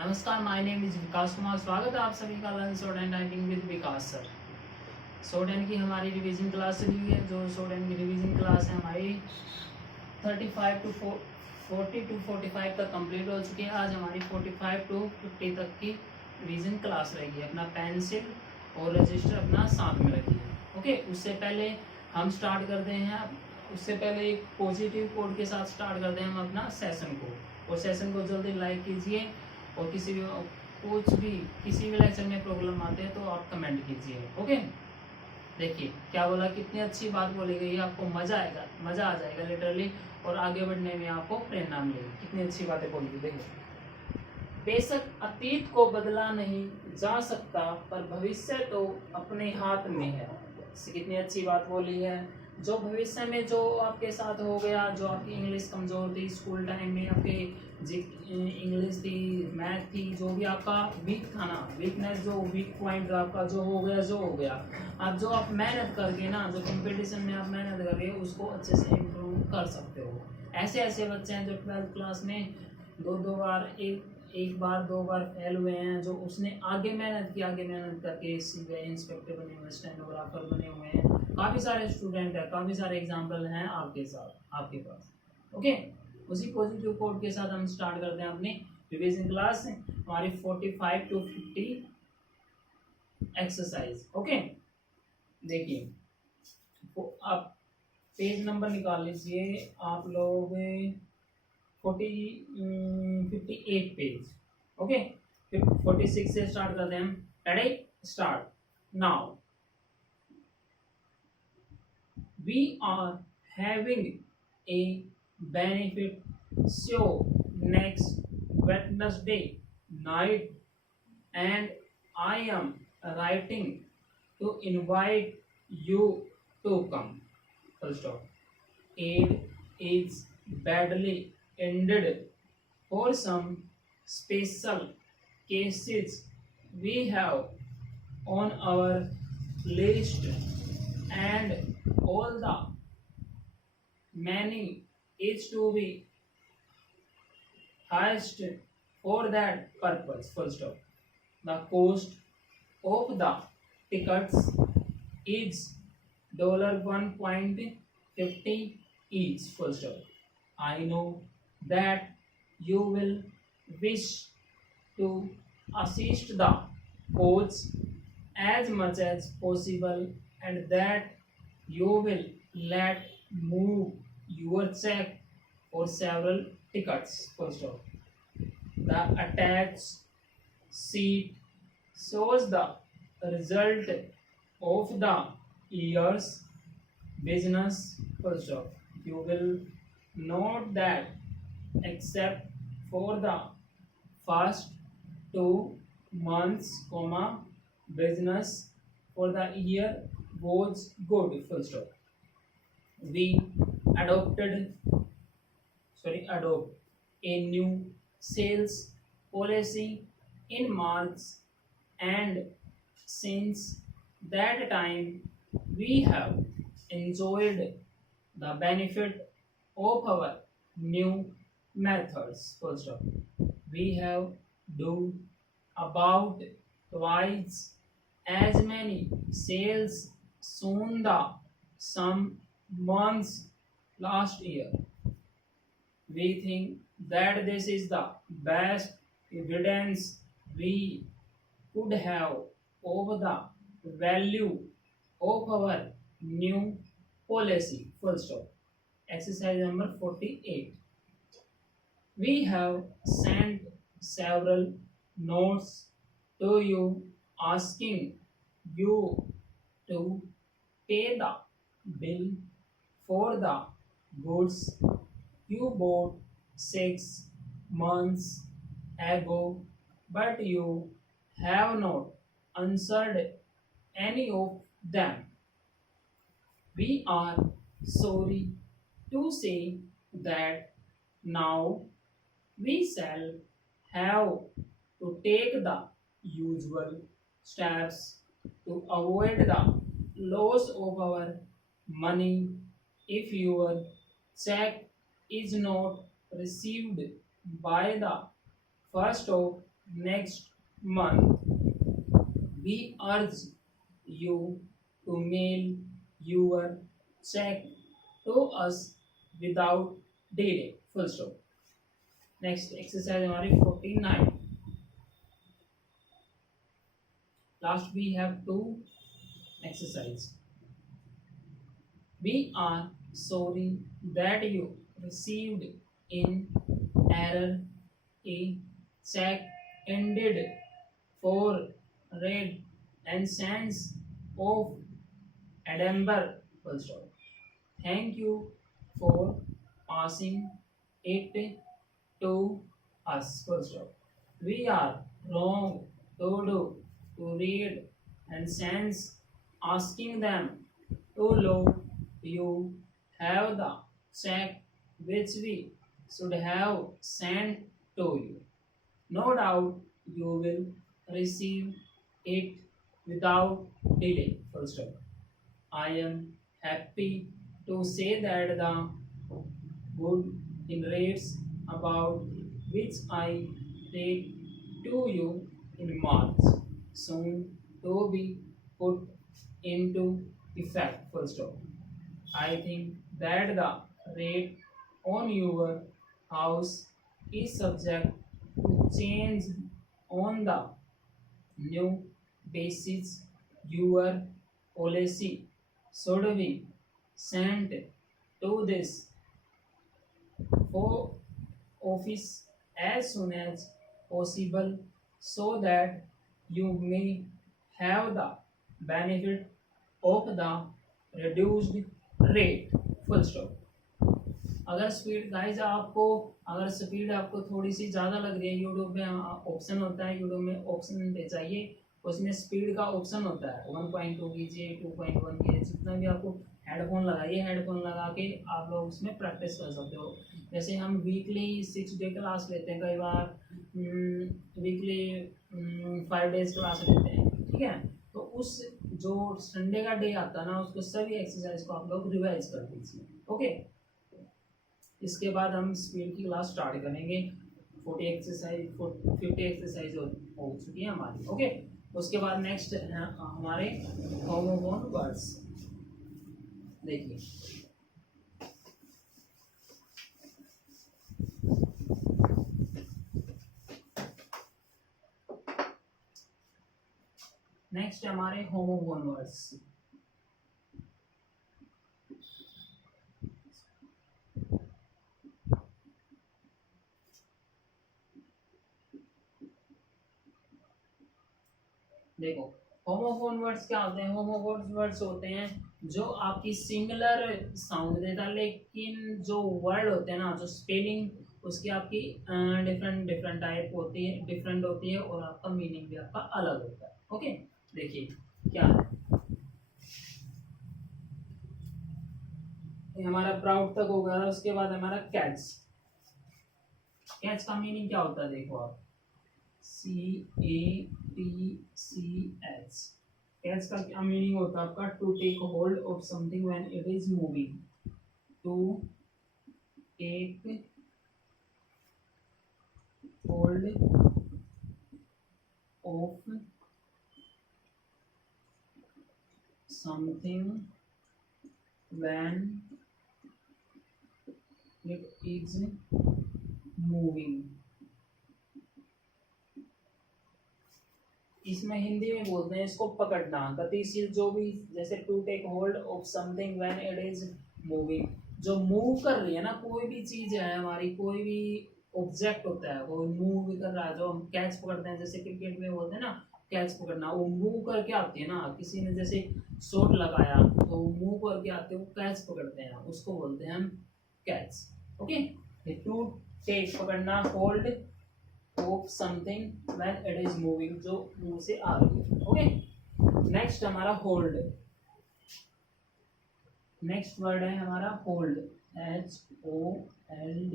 नमस्कार, my name is विकास कुमार। स्वागत है आप सभी का learn short hand writing with Vikas sir. Short hand की हमारी रिवीजन क्लास चली हुई है। जो शॉर्ट हैंड की रिवीजन क्लास है हमारी 35 टू 40 टू 45 तक कंप्लीट हो चुकी है। आज हमारी 45 टू 50 तक की रिवीजन क्लास रहेगी। अपना पेंसिल और रजिस्टर अपना साथ में रखिए। ओके, उससे पहले हम स्टार्ट करते हैं। उससे पहले एक पॉजिटिव कोड के साथ स्टार्ट करते हैं हम अपना सेशन को। और सेशन को जल्दी लाइक कीजिए। और किसी भी लेक्चर में प्रॉब्लम आते हैं तो आप कमेंट कीजिए। ओके, देखिए क्या बोला, कितनी अच्छी बात बोली गई है। आपको मजा आएगा, मजा आ जाएगा लिटरली। और आगे बढ़ने में आपको प्रेरणा मिलेगी। कितनी अच्छी बातें बोली गई। देखिए, बेशक अतीत को बदला नहीं जा सकता, पर भविष्य तो अपने हाथ में है। कितनी अच्छी बात बोली है। जो भविष्य में जो आपके साथ हो गया, जो आपकी इंग्लिश कमजोर थी स्कूल टाइम में, आपके इंग्लिश थी, मैथ थी, जो भी आपका वीक था ना, वीकनेस, जो वीक पॉइंट आपका जो हो गया, अब जो आप मेहनत करके ना, जो कंपटीशन में आप मेहनत करके उसको अच्छे से इम्प्रूव कर सकते हो। ऐसे ऐसे बच्चे हैं जो 12th क्लास में दो बार एक बार 2 बार फेल हुए हैं। जो उसने आगे मेहनत करके इंस्पेक्टर बने हुए, स्टेनोग्राफर बने हुए हैं। काफ़ी सारे स्टूडेंट है, काफ़ी सारे एग्जाम्पल हैं आपके पास। ओके, उसी पॉजिटिव कोड के साथ हम स्टार्ट करते हैं अपनी रिवीजन क्लास हमारी 45 टू 50 एक्सरसाइज। ओके, देखिए आप पेज नंबर निकाल लीजिए आप लोग 58 पेज। ओके, 46 से स्टार्ट करते हैं हम। Ready, start now. We are having a benefit show next Wednesday night, and I am writing to invite you to come. Full stop. It is badly ended. For some special cases we have on our list, and all the money is to be highest for that purpose. Full stop. The cost of the tickets is $1.50 each. Full stop. I know that you will wish to assist the coach as much as possible, and that you will let move your check for several tickets. Full stop. The attached sheet shows the result of the year's business. Full stop. You will note that except for the first 2 months, business for the year was good. Full stop. We adopted adopt a new sales policy in March, and since that time we have enjoyed the benefit of our new methods. Full stop. We have do about twice as many sales soon the some months last year. We think that this is the best evidence we could have over the value of our new policy. Full stop. Exercise number 48. We have sent several notes to you asking you to pay the bill for the goods you bought 6 months ago, but you have not answered any of them. We are sorry to say that now we shall have to take the usual steps to avoid the loss of our money if your check is not received by the 1st of next month. We urge you to mail your check to us without delay. Full stop. Next exercise हमारी 49. Last we have to exercise. We are sorry that you received in error a check ended for red and cents of Edinburgh. Full stop. Thank you for passing it to us. Full stop. We are wrong to do to read and sense asking them to look. You have the check which we should have sent to you. No doubt you will receive it without delay. Full stop. I am happy to say that the good in rates about which I read to you in March soon to be put into effect. Full stop. I think that the rate on your house is subject to change on the new basis. Your policy should be sent to this for office as soon as possible so that you may have the benefit of the reduced rate. Full stop. अगर speed guys आपको अगर speed आपको थोड़ी सी ज़्यादा लग रही है, YouTube में ऑप्शन होता है, यूट्यूब में ऑप्शन पे चाहिए, उसमें स्पीड का ऑप्शन होता है. 1.2 कीजिए, 2.1 कीजिए, जितना भी आपको हेडफोन लगाइए, हेडफोन लगा के आप लोग उसमें प्रैक्टिस कर सकते हो. जैसे हम वीकली 6 डे क्लास लेते हैं, कई बार वीकली 5 डेज क्लास लेते हैं, ठीक है. तो उस जो संडे का डे आता है ना, उसको सभी एक्सरसाइज को आप लोग रिवाइज कर दीजिए. ओके. इसके बाद हम स्पीड की क्लास स्टार्ट करेंगे. 50 एक्सरसाइज हो चुकी है हमारी. ओके. उसके बाद नेक्स्ट हमारे होमोफोन वर्ड्स. देखिए नेक्स्ट हमारे होमोफोन वर्ड्स. देखो होमोफोन वर्ड्स क्या होते हैं. होमोफोन वर्ड्स होते हैं जो आपकी सिंगुलर साउंड देता है, लेकिन जो वर्ड होते हैं ना, जो स्पेलिंग उसकी आपकी डिफरेंट टाइप होती है, डिफरेंट होती है, और आपका मीनिंग भी आपका अलग होता है. ओके. देखिए क्या है. ये हमारा प्राउड तक हो गया. उसके बाद हमारा कैच. कैच का मीनिंग क्या होता है देखो आप. CATCH. कैच का क्या मीनिंग होता है आपका. To take hold of something when it is moving. To take hold of something when it is moving. इसमें हिंदी में बोलते हैं इसको पकड़ना, गतिशील जो भी, जैसे to take hold of something when it is moving. जो मूव कर रही है ना, कोई भी चीज है हमारी, कोई भी ऑब्जेक्ट होता है, वो मूव कर रहा है, जो हम कैच पकड़ते हैं, जैसे क्रिकेट में बोलते हैं ना कैच पकड़ना, वो मूव करके आती है ना. किसी ने जैसे शॉट लगाया तो मूव करके आते हैं, वो कैच पकड़ते हैं, उसको बोलते हैं हम कैच. ओके. टू टेक पकड़ना, hold of something when it is moving, जो मुंह से आ रही है. ओके. नेक्स्ट हमारा होल्ड. नेक्स्ट वर्ड है हमारा होल्ड. HOLD.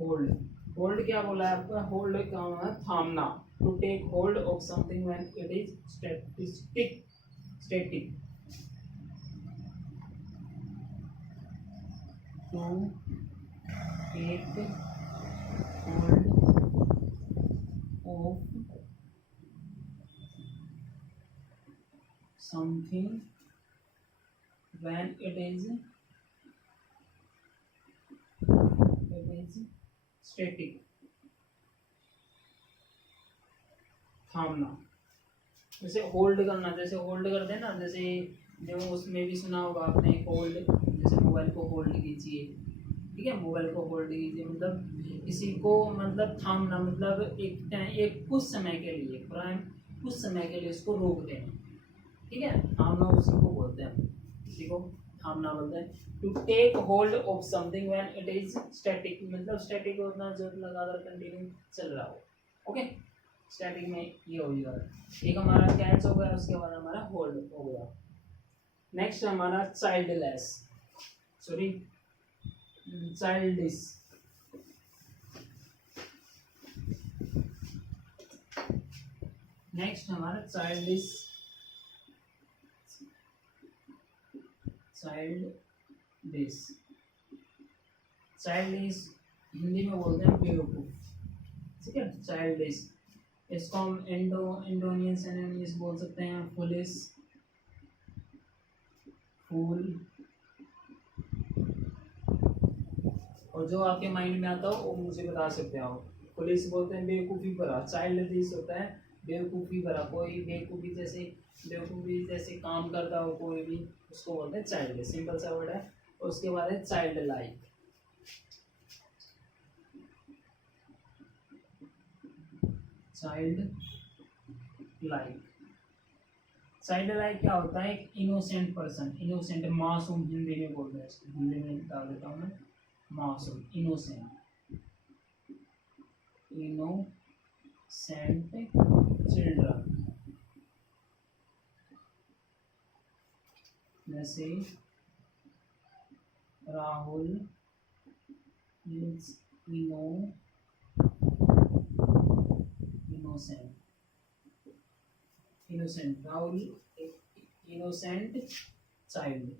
होल्ड. होल्ड क्या बोला है आपका. होल्ड क्या है. थामना. To take hold of something when it is static. To take hold of something when it is static, थामना, जैसे होल्ड करना, जैसे होल्ड करते हैं ना, जैसे जो उसमें भी सुना होगा आपने होल्ड, जैसे मोबाइल को होल्ड कीजिए, ठीक है, मोबाइल को होल्ड कीजिए मतलब किसी को मतलब थामना, मतलब एक कुछ समय के लिए, प्राइम कुछ समय के लिए उसको रोक देना, ठीक है, थामना उसी को बोलते हैं, किसी को थामना बोलते हैं। To take hold of something when it is static, मतलब स्टैटिक होना जो लगातार कंटिन्यू चल रहा हो, ओके, स्टैटिक में ये हो गया, एक हमारा कैच हो गया, उसके बाद हमारा होल्ड हो गया। नेक्स्ट हमारा चाइल्डलेस, सॉरी चाइल्डिश, नेक्स्ट हमारा चाइल्डिश, चाइल्डिश, चाइल्डिश हिंदी में बोलते हैं बेवकूफ, ठीक है, चाइल्डिश। इसको हम इंडोनियन सिनोनिम्स बोल सकते हैं, फुलिश, फूल, और जो आपके माइंड में आता हो वो मुझे बता सकते हो। फुलिश बोलते हैं बेवकूफ़ी भरा, चाइल्डिश होता है बेवकूफ़ी भरा, कोई बेवकूफ़ी जैसे काम करता हो कोई भी, उसको बोलते हैं चाइल्ड, सिंपल सा वर्ड है। और उसके बाद है child like, child like, child like क्या होता है, एक इनोसेंट पर्सन, इनोसेंट मासूम हिंदी में बोलते हैं इसको, हिंदी में डाल देता हूँ मैं, मासूम, इनोसेंट, इनोसेंट चिल्ड्रन, जैसे राहुल इज इनोसेंट, राहुल एक इनोसेंट चाइल्ड,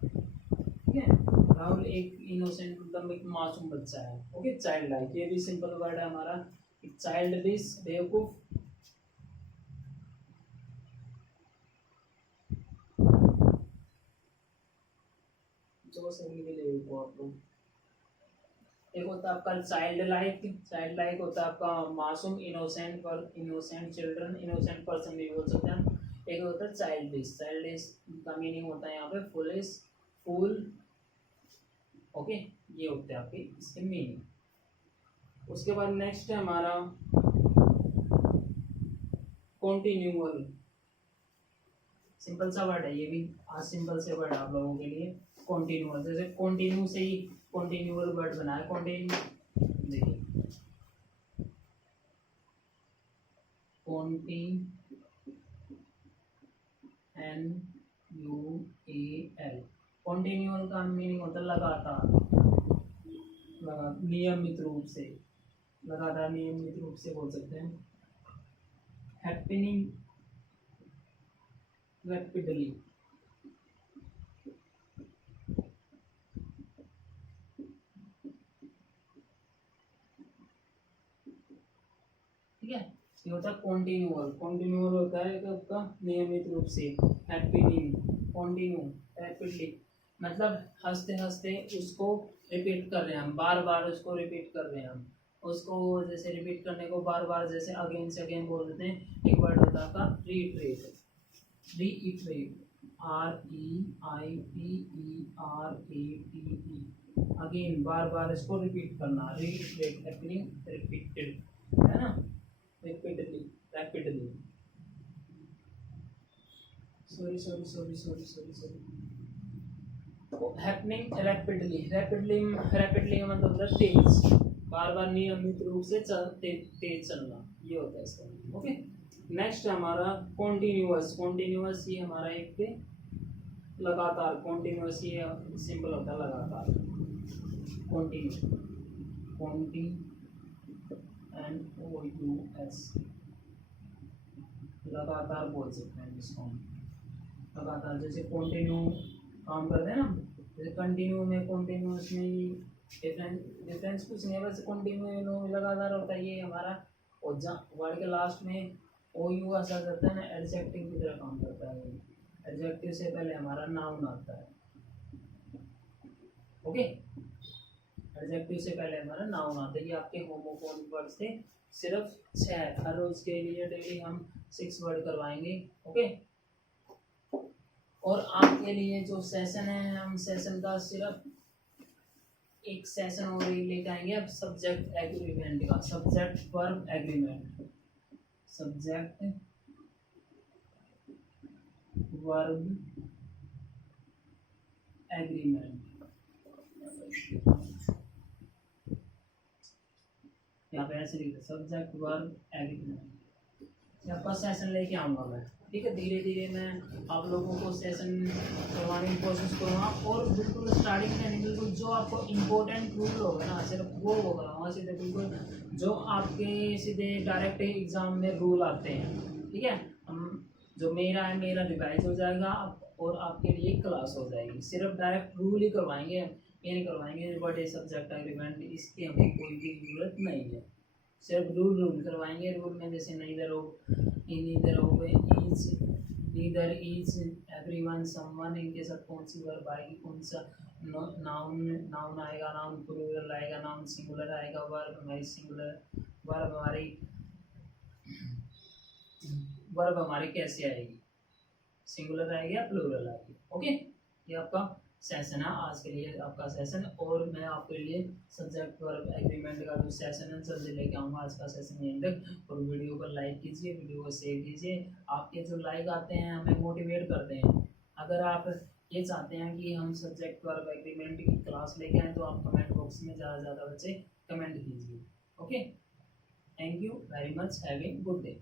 ठीक है, राहुल एक इनोसेंट मतलब एक मासूम बच्चा है, ओके, चाइल्ड लाइक, ये भी सिंपल वर्ड है हमारा, चाइल्डिश बेवकूफ, जो सभी के लिए आपको एक होता है आपका चाइल्ड लाइक, चाइल्ड लाइक होता है आपका मासूम, इनोसेंट पर इनोसेंट चिल्ड्रन, इनोसेंट पर्सन भी बोल सकते हैं। एक होता है चाइल्डिश, चाइल्डिश का मीनिंग होता है यहाँ पे फुलिश, फूल, ओके, ये होते हैं आपके इसके मीनिंग। उसके बाद नेक्स्ट है हमारा कॉन्टिन्यूअल, सिंपल सा वर्ड है ये भी, आज सिंपल से वर्ड आप लोगों के लिए, कॉन्टिन्यूअल, जैसे कॉन्टिन्यू से ही कॉन्टिन्यूअल वर्ड बना है, कॉन्टिन्यू, देखिए कॉन्टिन्यूअल, कॉन्टिन्यूअल का मीनिंग होता है लगातार, नियमित रूप से, लगातार नियमित रूप से बोल सकते हैं। हैपनिंग रैपिडली, ठीक है, ये होता है कॉन्टिन्यूअल, कॉन्टिन्यूअल होता है आपका नियमित रूप से, हैपनिंग, कॉन्टिन्यू, रैपिडली मतलब हंसते हंसते उसको रिपीट कर रहे हैं हम, बार बार उसको रिपीट कर रहे हैं हम, उसको जैसे रिपीट करने को बार बार जैसे अगेन से अगेन बोल देते हैं। एक वर्ड होता है आपका रीट्रेट, रीइटरेट, REITERATE, अगेन बार बार इसको रिपीट करना, रीइटरेट, हैपनिंग रिपीटेड, है ना, repeatedly, rapidly, sorry sorry sorry sorry sorry sorry happening rapidly, rapidly मतलब होता है तेज, बार बार नियमित रूप से तेज चलना, ये होता है इसका, ओके। नेक्स्ट हमारा कॉन्टिन्यूअस, कॉन्टिन्यूअस ये हमारा एक लगातार, कॉन्टिन्यूअस ये सिंपल होता है लगातार, कॉन्टिन्यूअस, लगातार बोल सकते हैं जिसको हम, लगातार, जैसे कंटिन्यू काम करते हैं ना, जैसे कंटिन्यू में कॉन्टिन्यूअस में डिफरेंस कुछ नहीं है, बस कंटिन्यू लगातार होता है ये हमारा, और वर्ड के लास्ट में ओ यू ऐसा करता है ना, एडजेक्टिव की तरह काम करता है। एडजेक्टिव से पहले हमारा नाउन आता है, ओके। एडजेक्टिव से पहले हमारा नाउन आता है। ये आपके होमोफोनिक वर्ड थे, सिर्फ 6। हर रोज के लिए डेली हम 6 वर्ड करवाएंगे, ओके। और आपके लिए जो सेशन है, हम सेशन का सिर्फ एक सेशन और लेके आएंगे अब, सब्जेक्ट एग्रीमेंट का, subject verb agreement, subject verb agreement. यहाँ पे ऐसे लिखा सब्जेक्ट वर्ब एग्रीमेंट। आपका सेशन लेके आऊँगा मैं, ठीक है। धीरे धीरे मैं आप लोगों को सेशन करवाने की कोशिश करूँगा, और बिल्कुल स्टार्टिंग में नहीं, बिल्कुल जो आपको इम्पोर्टेंट रूल होगा ना, सिर्फ वो कराऊँगा सीधे, बिल्कुल जो आपके सीधे डायरेक्ट एग्जाम में रूल आते हैं, ठीक है। हम जो मेरा है, मेरा रिवाइज हो जाएगा और आपके लिए क्लास हो जाएगी। सिर्फ डायरेक्ट रूल ही करवाएंगे, ये नहीं करवाएंगे बट सब एग्रीमेंट, इसकी हमें कोई भी जरूरत नहीं है। सिर्फ रूल करवाएंगे। रूल में जैसे नीदर ईच एवरीवन समवन, इनके साथ कौन सी वर्ब आएगी, कौन सा नाउन आएगा, नाउन प्लूरल आएगा, नाउन सिंगुलर आएगा, वर्ब हमारी सिंगुलर, वर्ब हमारी कैसे आएगी, सिंगुलर आएगी या प्लूरल आएगी, ओके। ये आपका सेशन है आज के लिए, आपका सेशन। और मैं आपके लिए सब्जेक्ट वर्ब एग्रीमेंट का जो सेशन है जल्दी लेके आऊँगा। आज का सेशन यहीं तक। और वीडियो को लाइक कीजिए, वीडियो को शेयर कीजिए। आपके जो लाइक आते हैं हमें मोटिवेट करते हैं। अगर आप ये चाहते हैं कि हम सब्जेक्ट वर्ब एग्रीमेंट की क्लास लेके आएँ तो आप कमेंट बॉक्स में ज़्यादा से ज़्यादा बच्चे कमेंट कीजिए, okay. Thank you very much, have a good day.